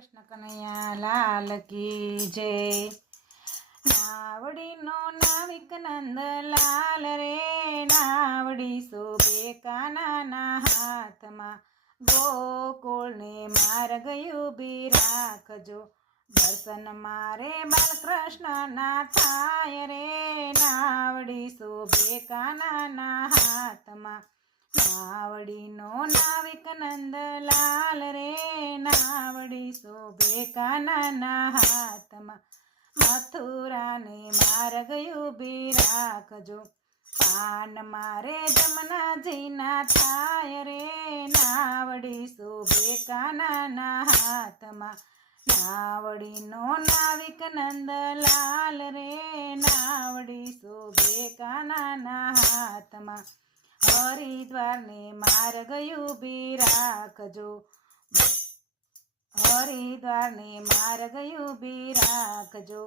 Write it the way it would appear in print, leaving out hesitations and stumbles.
કૃષ્ણ કનૈયા લાલ કી જય। નાવડીનો નાવિક નંદલાલ રે, નાવડી શોભે કાનાના હાથમાં, ગોકુળને માર્ગ ઊભી રાખજો, દર્શન મારે બાલકૃષ્ણના થાય રે, નાવડી શોભે કાનાના હાથમાં। નાવડીનો નાવિક નંદલાલ રે, નાવડી શોભે કાનાના હાથમાં, મથુરાને માર્ગ ઊભી રાખજો, પાન મારે જમનાજીના થાય રે, નાવડી શોભે કાનાના હાથમાં। નાવડીનો નાવિક નંદલાલ રે, નાવડી શોભે કાનાના હાથમાં, હરિદ્વારને માર્ગ ઊભી રાખજો, હરિદ્વારને માર્ગ ઊભી રાખજો।